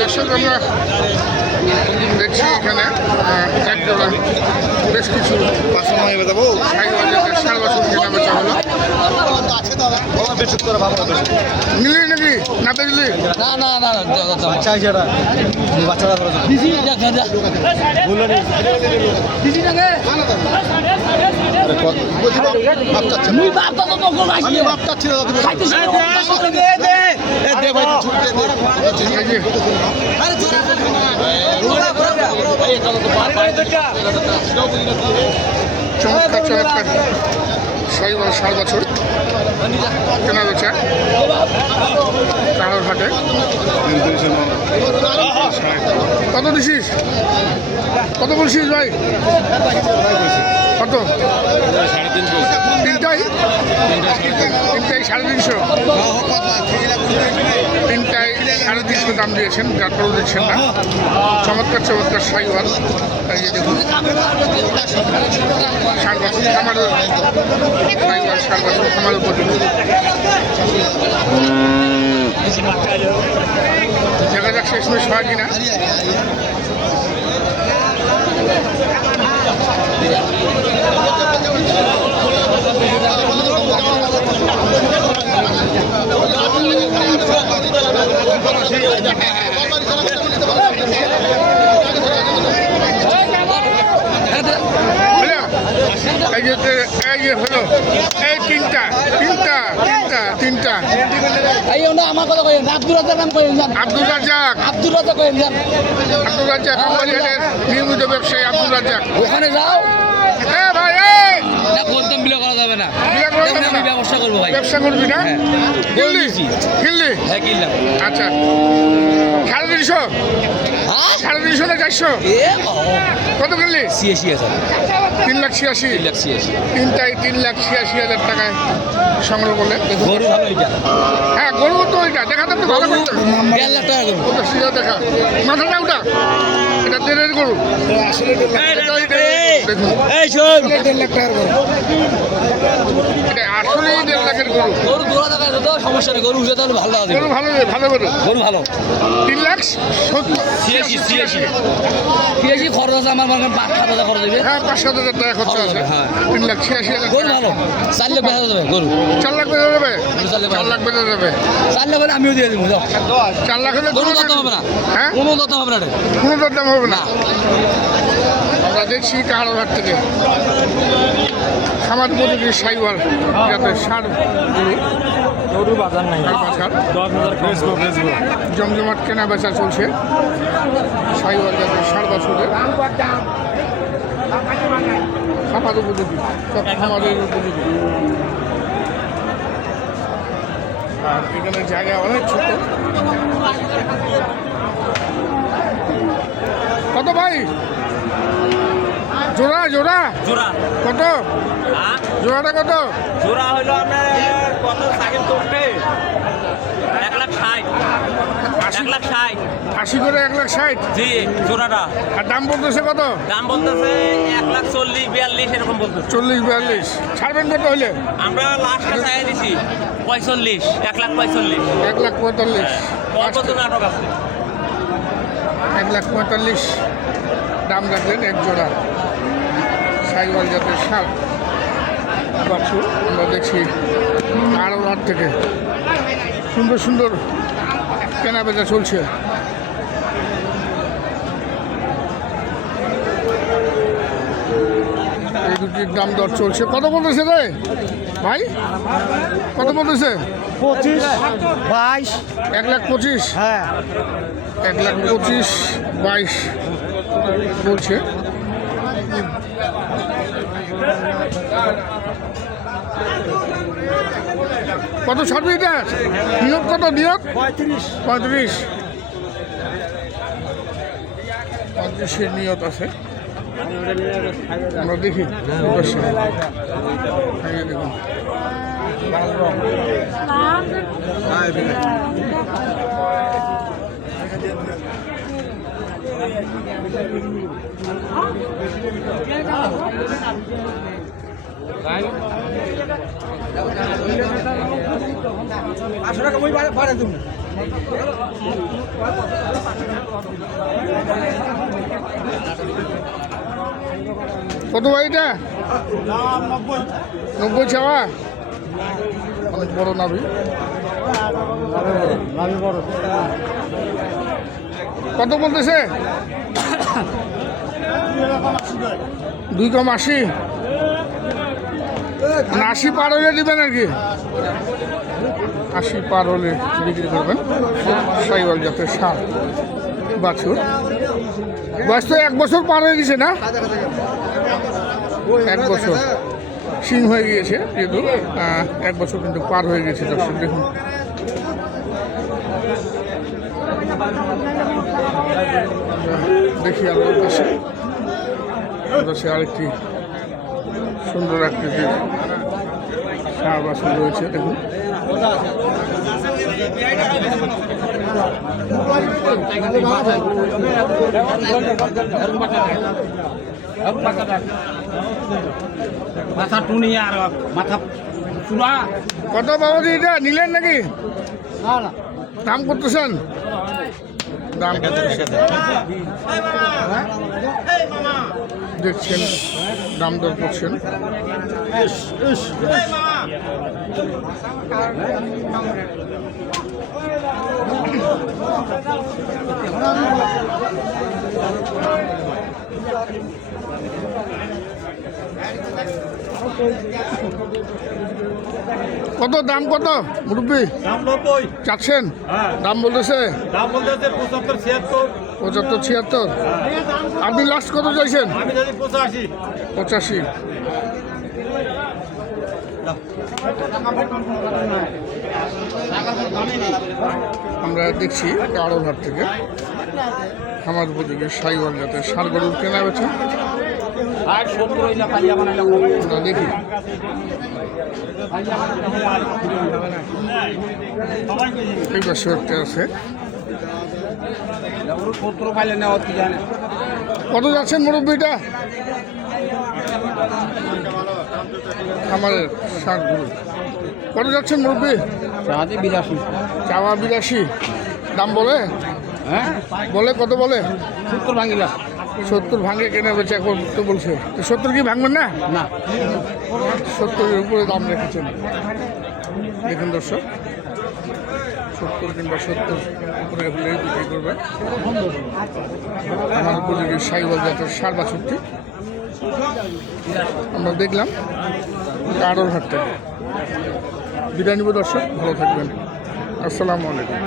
দর্শক আমরা দেখছি এখানে একজোড়া বেশ কিছু সাড়ে বছর কেনা বেচা হলো। মিললি নাকি না বেচলি? না না না চমৎকার চমৎকার সাইওয়াল 7 বছর কেনা বেচা কালোর হাটে। কত দিছিস? কত বলছিস ভাই? কত? তিনটাই 350। তিনটায় 350 দাম দিয়েছেন, তারপরেও দিচ্ছেন না। চমৎকার চমৎকার সাইওয়াল, এই যে দেখুন 7 বছর খামারও সাইওয়াল 7 বছর খামার উপযোগী। দেখা যাক শেষমেশ হয় কিনা। এই যে হলো এই তিনটা আমার কথা কইেন আব্দুল রাজ্জাক নাম কইেন আব্দুল রাজ্জাক কইেন নিয়মিত ব্যবসায়ী আব্দুল রাজ্জাক। ওখানে যাও ভাই বলতাম বিলে করা যাবে না, আমি ব্যবসা করবো ভাই। ব্যবসা করবি না? কিনলি? হ্যাঁ কিনলাম। আচ্ছা 350 350 না 400? কত কিনলি? 86,000। 3,86,000। তিনটায় 3,86,000 টাকায় সংগ্রহ করলে। গরু ভালো এটা। হ্যাঁ গরু তো ওইটা দেখাতে তো ভালো করতে। 1.5 লাখ টাকা গরু। ওটা সিধা দেখা মাথাটা ওটা, এটা দেড়ের গরু। দেখুন এই শোন 1.5 লাখ টাকার গরু, এটা আসলেই 1.5 লাখের গরু। গরু দোয়া টাকা তো সমস্যা নেই, গরু উঠে তাহলে ভালো আছে। গরু ভালো গরু, গরু ভালো। 3,86,000 খরচ আছে আমার, মানে 5-7 হাজার খরচ হবে। হ্যাঁ 5-7 হাজার টাকা খরচ আছে। 3,86,000 গরু ভালো। 4 লাখ বেচা যাবে গরু। 4 লাখ বেচা যাবে? 4 লাখ বেচা যাবে। 4 লাখ হলে আমিও দিয়ে দিব। 4 লাখ হলে কোনো দাম হবে না। হ্যাঁ কোনো দাম হবে না, কোনো দাম হবে না। আমরা দেখছি কাহারহাট থেকে খামার উপযোগী সাইওয়াল যাতে সার গরু বাজার নাই। 10,000 জমজমাট কেনা বেচা চলছে সাইওয়াল যাতে 7 বছরের খামার উপযোগী, সব খামারের উপযোগী। আর এখানে জায়গা অনেক ছোট। কত ভাই জোড়া? কত জোড়াটা? কত জোড়া হইলো আপনার কত সাইকেল করতে 1,60,000 1,60,000 80 করে 1,60,000। জি জোড়াটা। আর দাম বলতেছে কত? দাম বলতেছে 1,40,42 এরকম বলতেছে। 40-42 ছাড়বেন কত হইলে? আমরা লাস্টটা চাই দিছি 45, 1,45,000। 1,45,000 অল্প তো নাটক আছে। 1,45,000 দাম রাখলেন এক জোড়া সাইওয়াল জাতের ষাঁড় বাছুর। আমরা দেখছি কাহারহাট থেকে সুন্দর সুন্দর কেনা বেচা চলছে। এই দুটির দাম দর চলছে। কত বলতেছে রে ভাই? কত বলতেছে? 25, 22। 1,25,000। হ্যাঁ 1,25,000 22 বলছে। কত ছাড়বি এটা? নিয়োগ কত? নিয়োগ 35 নিয়ত আছে। আমরা দেখি দেখুন আসলে কই বারে ফাড়ে তুমি কত ভাই এটা? 90 চাওয়া। অনেক বড় নাভি। কত বলতেছে? 2,80। 80 পার হলে দিবেন আর কি? 80 পার হলে বিক্রি করবেন। সাইওয়াল জাতের ষাঁড় বাছুর। বয়স তো 1 বছর পার হয়ে গেছে না? 1 বছর সিং হয়ে গিয়েছে, কিন্তু 1 বছর কিন্তু পার হয়ে গেছে। দর্শক দেখুন, দেখি আলোর পাশে আরেকটি সুন্দর আকৃতির ষাঁড় বাছুর রয়েছে। দেখুন, মাথা টুনি আর মাথা চূড়া। কত বাবাজি এটা নিলেন নাকি? দাম করতেছেন? দাম দেখছেন, দাম দর করছেন। কত দাম? কত মুরব্বী চাচ্ছেন? দাম বলতেছে 75-76। আপনি লাস্ট কত চাইছেন? 85। আমরা দেখছি গাড়োঘাট থেকে আমার উপযোগী সাইওয়াল জাতের ষাঁড় গরুর কেনা বেচা। আমরা দেখি এই পাশে একটা আছে। কত যাচ্ছেন মুরব্বীটা? আমাদের ষাঁড় গরু কত যাচ্ছেন মুরব্বী? চাওয়া 82। দাম বলে? হ্যাঁ বলে কত বলে? 70 ভাঙিলা। 70 ভাঙে কেনা বেচা এখন তো বলছে। 70 কি ভাঙবেন না? না, 70-এর উপরে দাম রেখেছেন। দেখুন দর্শক, 70 কিংবা 70 উপরে হলেই বিক্রি করবে। আমার উপযোগী সাইওয়াল জাতের ষাঁড় বাছুরটি আমরা দেখলাম গাড়োঘাট থেকে। বিদায় নিব দর্শক, ভালো থাকবেন। আসসালামু আলাইকুম।